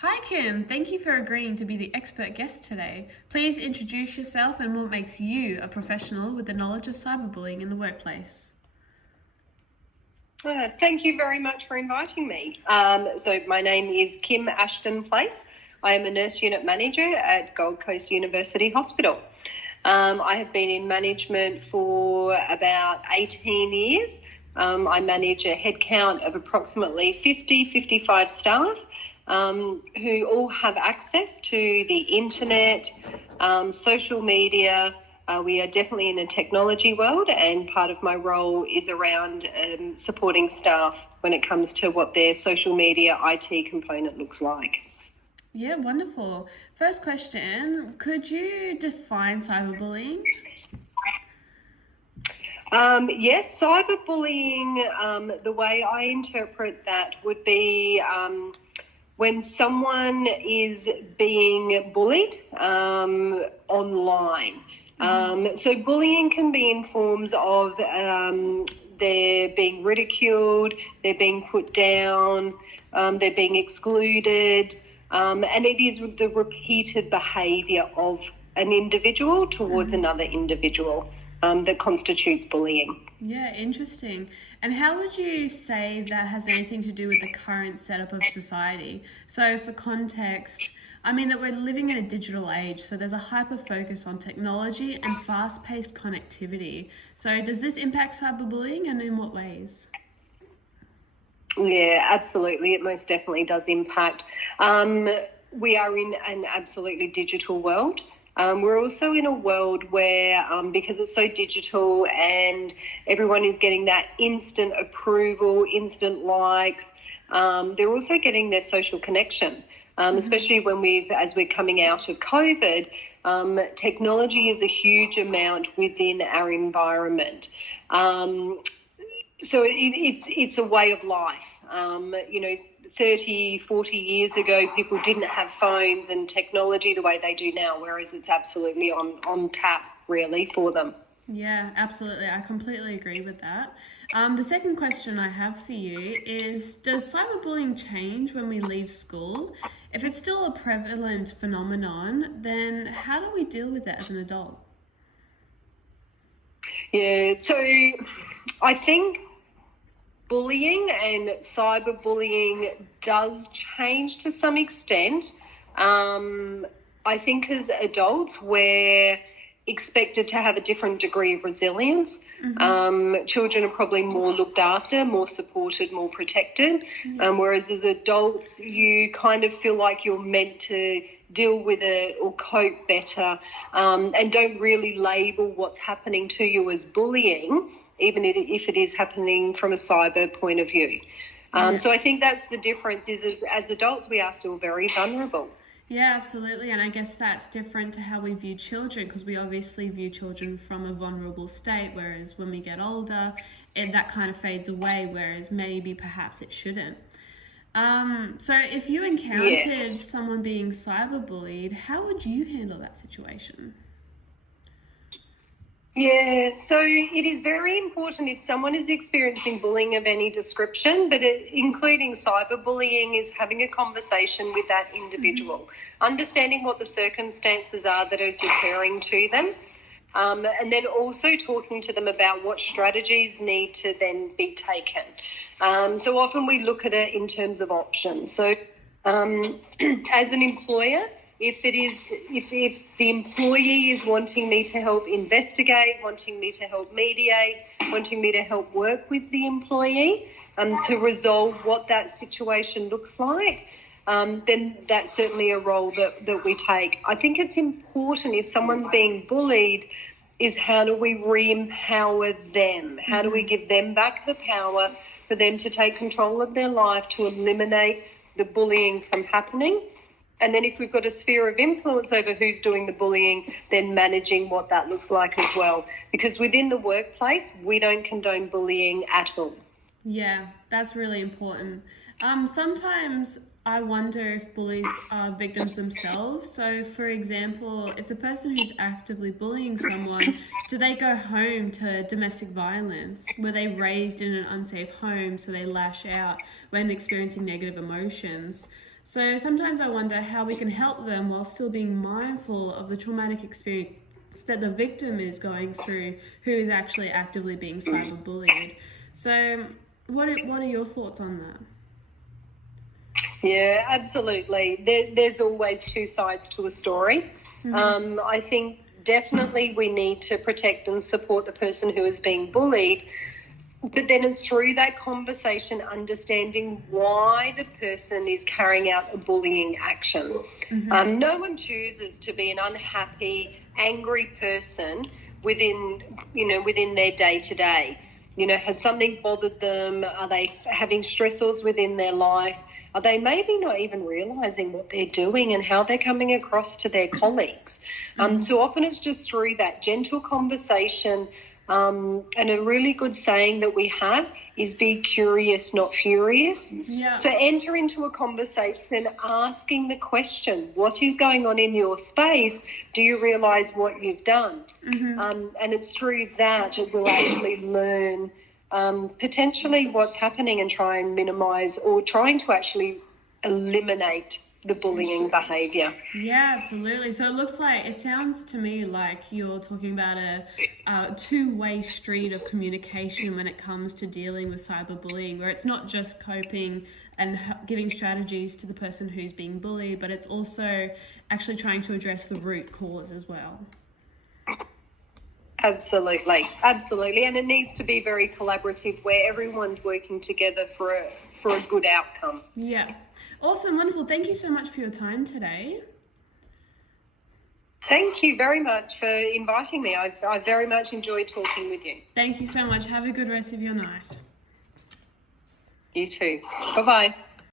Hi Kim, thank you for agreeing to be the expert guest today. Please introduce yourself and what makes you a professional with the knowledge of cyberbullying in the workplace. Thank you very much for inviting me. So my name is Kim Ashton Place. I am a nurse unit manager at Gold Coast University Hospital. I have been in management for about 18 years. I manage a headcount of approximately 55 staff who all have access to the internet, social media. We are definitely in a technology world, and part of my role is around supporting staff when it comes to what their social media IT component looks like. Yeah, wonderful. First question, could you define cyberbullying? Yes, cyberbullying, the way I interpret that would be when someone is being bullied online. So bullying can be in forms of they're being ridiculed, they're being put down, they're being excluded, and it is the repeated behaviour of an individual towards another individual that constitutes bullying. Yeah, interesting. And how would you say that has anything to do with the current setup of society? So, for context, I mean that we're living in a digital age, so there's a hyper focus on technology and fast paced connectivity. So, does this impact cyberbullying and in what ways? Yeah, absolutely. It most definitely does impact. We are in an absolutely digital world. We're also in a world where, because it's so digital and everyone is getting that instant approval, instant likes, they're also getting their social connection. Especially as we're coming out of COVID, technology is a huge amount within our environment. So it's a way of life. 30, 40 years ago, people didn't have phones and technology the way they do now, whereas it's absolutely on tap, really, for them. Yeah, absolutely. I completely agree with that. The second question I have for you is, does cyberbullying change when we leave school? If it's still a prevalent phenomenon, then how do we deal with it as an adult? Yeah, so I think bullying and cyberbullying does change to some extent. I think as adults, we're expected to have a different degree of resilience. Children are probably more looked after, more supported, more protected. Whereas as adults, you kind of feel like you're meant to deal with it or cope better, and don't really label what's happening to you as bullying, even if it is happening from a cyber point of view. So I think that's the difference is as adults, we are still very vulnerable. Yeah, absolutely. And I guess that's different to how we view children because we obviously view children from a vulnerable state, whereas when we get older, that kind of fades away, whereas maybe perhaps it shouldn't. So if you encountered Yes. someone being cyberbullied, how would you handle that situation? Yeah, so it is very important if someone is experiencing bullying of any description, but including cyberbullying, is having a conversation with that individual, understanding what the circumstances are that is occurring to them, and then also talking to them about what strategies need to then be taken. So often we look at it in terms of options. So as an employer, if the employee is wanting me to help investigate, wanting me to help mediate, wanting me to help work with the employee to resolve what that situation looks like, then that's certainly a role that we take. I think it's important if someone's being bullied is how do we re-empower them? How do we give them back the power for them to take control of their life, to eliminate the bullying from happening? And then if we've got a sphere of influence over who's doing the bullying, then managing what that looks like as well. Because within the workplace, we don't condone bullying at all. Yeah, that's really important. Sometimes I wonder if bullies are victims themselves. So, for example, if the person who's actively bullying someone, do they go home to domestic violence? Were they raised in an unsafe home so they lash out when experiencing negative emotions? So sometimes I wonder how we can help them while still being mindful of the traumatic experience that the victim is going through, who is actually actively being cyberbullied. So what are your thoughts on that? Yeah, absolutely. There's always two sides to a story. I think definitely we need to protect and support the person who is being bullied, but then it's through that conversation understanding why the person is carrying out a bullying action. No one chooses to be an unhappy, angry person within their day to day. Has something bothered them? Are they having stressors within their life? Are they maybe not even realising what they're doing and how they're coming across to their colleagues? So often it's just through that gentle conversation. And a really good saying that we have is be curious, not furious. Yeah. So enter into a conversation asking the question, what is going on in your space? Do you realise what you've done? And it's through that we'll actually learn potentially what's happening and try and minimise or trying to actually eliminate the bullying behaviour. Yeah, absolutely. So it sounds to me like you're talking about a two-way street of communication when it comes to dealing with cyberbullying, where it's not just coping and giving strategies to the person who's being bullied, but it's also actually trying to address the root cause as well. Absolutely. And it needs to be very collaborative where everyone's working together for a good outcome. Yeah. Awesome, wonderful. Thank you so much for your time today. Thank you very much for inviting me. I very much enjoyed talking with you. Thank you so much. Have a good rest of your night. You too. Bye-bye.